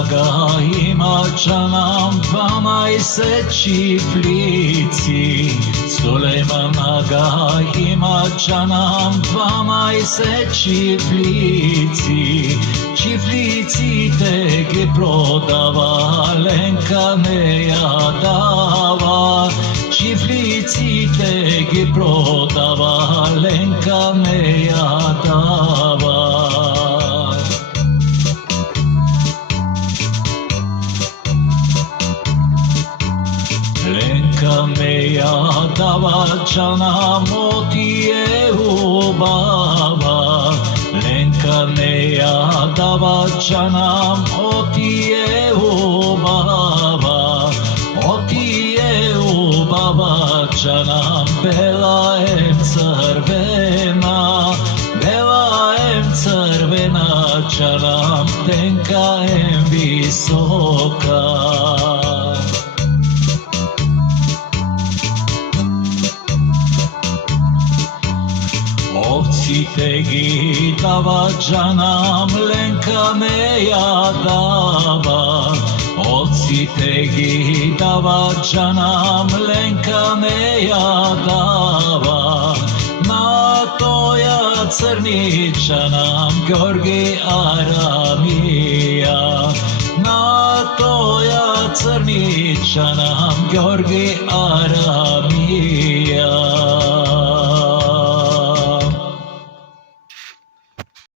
naga ima čanam, vama i se čiflici. Sulejman naga ima čanam, vama i se čiflici. Čiflici tege prodava, Lenka ne jadava. Čiflici tege prodava, Lenka ne jadava. Lenka me jadava, čana motije ubava. Lenka me jadava, čana motije ubava. Otije ubava, čana bela em crvena. Bela em crvena, čana tenka em visoka. Ovci tegi dava čanam, Lenka me jadava. Ovci tegi dava čanam, Lenka me jadava. Na toja crničanam, Georgi Aramija. Na toja crničanam, Georgi Aramija.